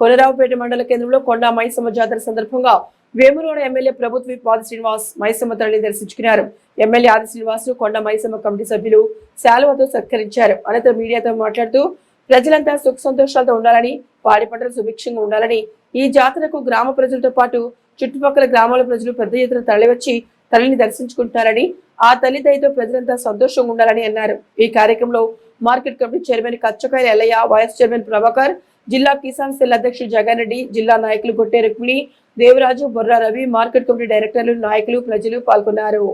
కొనరావుపేట మండల కేంద్రంలో కొండా మైసమ్మ జాతర సందర్భంగా వేమురోడ ఎమ్మెల్యే ప్రభుత్వ ఆది శ్రీనివాస్ మైసమ్మ తల్లిని దర్శించుకున్నారు. ఎమ్మెల్యే ఆది శ్రీనివాస్ కొండ మైసమ్మ కమిటీ సభ్యులు శాలువతో సత్కరించారు. అనంతరం మీడియాతో మాట్లాడుతూ ప్రజలంతా సుఖ సంతోషాలతో ఉండాలని పాడి పంటలు సుభిక్షంగా ఉండాలని ఈ జాతరకు గ్రామ ప్రజలతో పాటు చుట్టుపక్కల గ్రామాల ప్రజలు పెద్ద ఎత్తున తరలివచ్చి తల్లిని దర్శించుకుంటారని ఆ తల్లి దయతో ప్రజలంతా సంతోషంగా ఉండాలని అన్నారు. ఈ కార్యక్రమంలో market committee chairman Kachakayala Ellaiah vice chairman Prabhakar జిల్లా కిసాన్ సెల్ అధ్యక్షుడు జగన్ రెడ్డి జిల్లా నాయకులు గొట్టే రుక్మిణి దేవరాజు బొర్రా రవి మార్కెట్ కమిటీ డైరెక్టర్లు నాయకులు ప్రజలు పాల్గొన్నారు.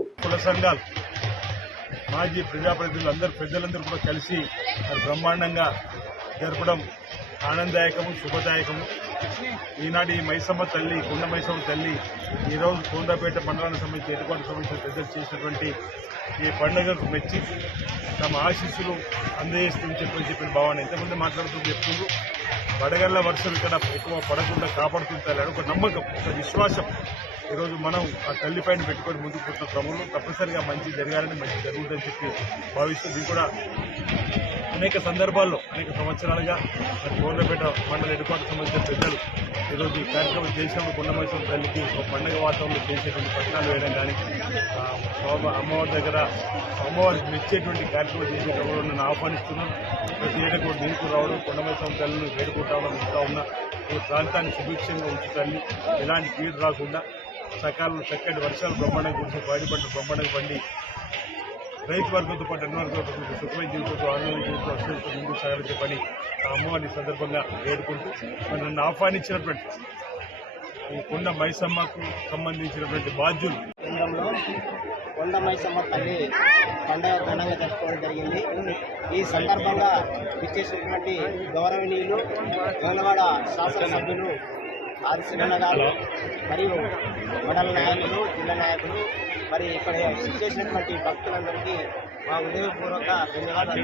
మాజీ ప్రజాప్రతినిధులు అందరు పెద్దలందరూ కూడా కలిసి బ్రహ్మాండంగా జరపడం ఆనందదాయకము శుభదాయకము. ఈనాడు ఈ మైసమ్మ తల్లి కుండ మైసమ్మ తల్లి ఈరోజు కోందాపేట మండలానికి సంబంధించి ఎటువంటి సంబంధించిన పెద్దలు చేసినటువంటి ఈ పండుగకు మెచ్చి తమ ఆశీస్సులు అందజేస్తుందని చెప్పని చెప్పిన భావాన్ని ఎంతమంది మాట్లాడుతూ చెప్తున్నారు. వడగళ్ళ వర్షం ఇక్కడ ఎక్కువ పడకుండా కాపాడుతుంటారు ఒక నమ్మకం ఒక విశ్వాసం. ఈరోజు మనం ఆ తల్లి పైన పెట్టుకొని ముందుకు పోతున్న క్రమంలో తప్పనిసరిగా మంచి జరగాలని మంచి జరుగుతుందని చెప్పి భావిస్తూ కూడా అనేక సందర్భాల్లో అనేక సంవత్సరాలుగా గోర్లపేట మండల ఎడుపాటు సంబంధించిన పెద్దలు ఈరోజు ఈ కార్యక్రమం చేసినప్పుడు కొండమైసం తల్లికి ఒక పండుగ వాతావరణంలో చేసేటువంటి పట్టణాలు వేయడం కానీ అమ్మవారి దగ్గర అమ్మవారికి మెచ్చేటువంటి కార్యక్రమం చేసేటప్పుడు క్రమంలో నన్ను ఆహ్వానిస్తున్నాను. ప్రతి ఏటా కూడా దీనికి రావడం కొండమైసం తల్లిని వేడుకుంటామని ఉన్నాం ఉన్నా. ఈ ప్రాంతాన్ని సుభిక్షంగా ఉంచుతాన్ని ఎలాంటి కీడు రాకుండా సకాలంలో చక్కటి వర్షాలు బ్రహ్మాండంగా కురిసి బయటపడ్డ బ్రహ్మాండంగా పండి రైతు వర్గంతో పాటు అన్ని వర్గాలతో సుఖమైన జీవితంతో ఆనందమైన జీవితంతో అసలు ముందుకు సాగాలని చెప్పని ఆ అమ్మవారిని సందర్భంగా వేడుకుంటూ నన్ను ఆహ్వానించినటువంటి ఈ కొండ మైసమ్మకు సంబంధించినటువంటి బాధ్యులు. కేంద్రంలో కొండ మైసమ్మ తల్లి పండుగ ఘనంగా జరుపుకోవడం జరిగింది. ఈ సందర్భంగా విచ్చేసినటువంటి గౌరవనీయులు వేలవాడ శాసనసభ్యులు ఆదిశివన్న గారు మరియు మండల నాయకులు జిల్లా నాయకులు మరి ఇక్కడ చేసినటువంటి భక్తులందరికీ మా ఉదయపూర్వక ధన్యవాదాలు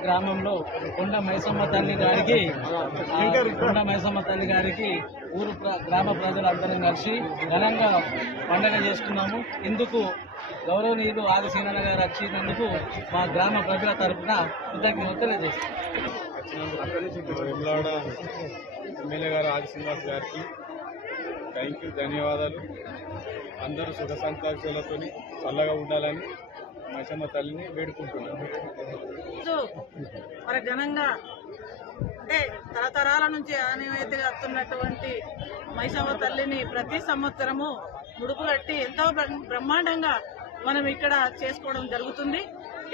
గ్రామంలో కొండ మైసమ్మ తల్లి గారికి కొండ మైసమ్మ తల్లి గారికి ఊరు గ్రామ ప్రజలందరం కలిసి ఘనంగా పండగ చేసుకున్నాము. ఇందుకు గౌరవనీయులు ఆది సీనన్న గారు వచ్చినందుకు మా గ్రామ ప్రజల తరపున కృతజ్ఞతలు తెలియజేస్తాం వెమ్లాడ ఎమ్మెల్యే గారు ఆది శ్రీనివాస్ గారికి థ్యాంక్ యూ ధన్యవాదాలు. అందరూ సుఖ సంతోషాలతో చల్లగా ఉండాలని మైసమ్మ తల్లిని వేడుకుంటున్నాను మరి ఘనంగా అంటే తరతరాల నుంచి ఆనవాయితీగా వస్తున్నటువంటి మైసమ్మ తల్లిని ప్రతి సంవత్సరము ముడుపు కట్టి ఎంతో బ్రహ్మాండంగా మనం ఇక్కడ చేసుకోవడం జరుగుతుంది.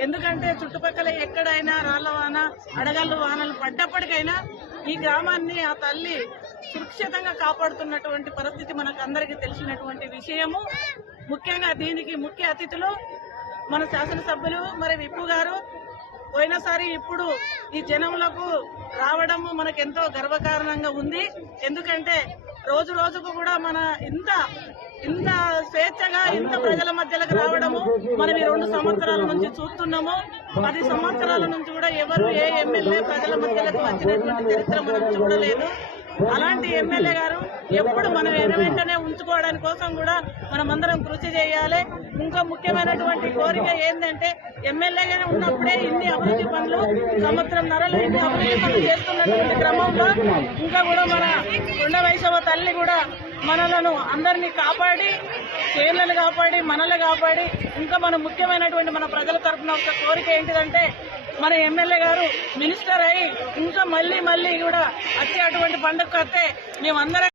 ఎందుకంటే చుట్టుపక్కల ఎక్కడైనా రాళ్ళ వాన అడగళ్ళు వానలు పడ్డప్పటికైనా ఈ గ్రామాన్ని ఆ తల్లి సురక్షితంగా కాపాడుతున్నటువంటి పరిస్థితి మనకు అందరికీ తెలిసినటువంటి విషయము. ముఖ్యంగా దీనికి ముఖ్య అతిథులు మన శాసనసభ్యులు మరి విప్పు గారు. పోయినసారి ఇప్పుడు ఈ జనములకు రావడము మనకు ఎంతో గర్వకారణంగా ఉంది. ఎందుకంటే రోజు రోజుకు కూడా మన ఇంత ఇంత స్వేచ్ఛగా ఇంత ప్రజల మధ్యలోకి రావడము మనం ఈ రెండు సంవత్సరాల నుంచి చూస్తున్నాము. పది సంవత్సరాల నుంచి కూడా ఎవరు ఏ ఎమ్మెల్యే ప్రజల మధ్యలోకి వచ్చినటువంటి చరిత్ర మనం చూడలేదు. అలాంటి ఎమ్మెల్యే గారు ఎప్పుడు మనం వెంటనే ఉంచుకోవడానికి కోసం కూడా మనం అందరం కృషి చేయాలి. ఇంకా ముఖ్యమైనటువంటి కోరిక ఏంటంటే ఎమ్మెల్యేగానే ఉన్నప్పుడే ఇన్ని అభివృద్ధి పనులు సంవత్సరం నరలు ఇన్ని అభివృద్ధి పనులు చేస్తున్నటువంటి క్రమంలో ఇంకా కూడా మన కొండ వైశవ తల్లి కూడా మనలను అందరినీ కాపాడి చేనులను కాపాడి మనల్ని కాపాడి ఇంకా మన ముఖ్యమైనటువంటి మన ప్రజల తరఫున ఒక కోరిక ఏంటిదంటే మన ఎమ్మెల్యే గారు మినిస్టర్ అయి ఇంకా మళ్ళీ మళ్ళీ కూడా వచ్చే అటువంటి పండుగ వస్తే మేమందరం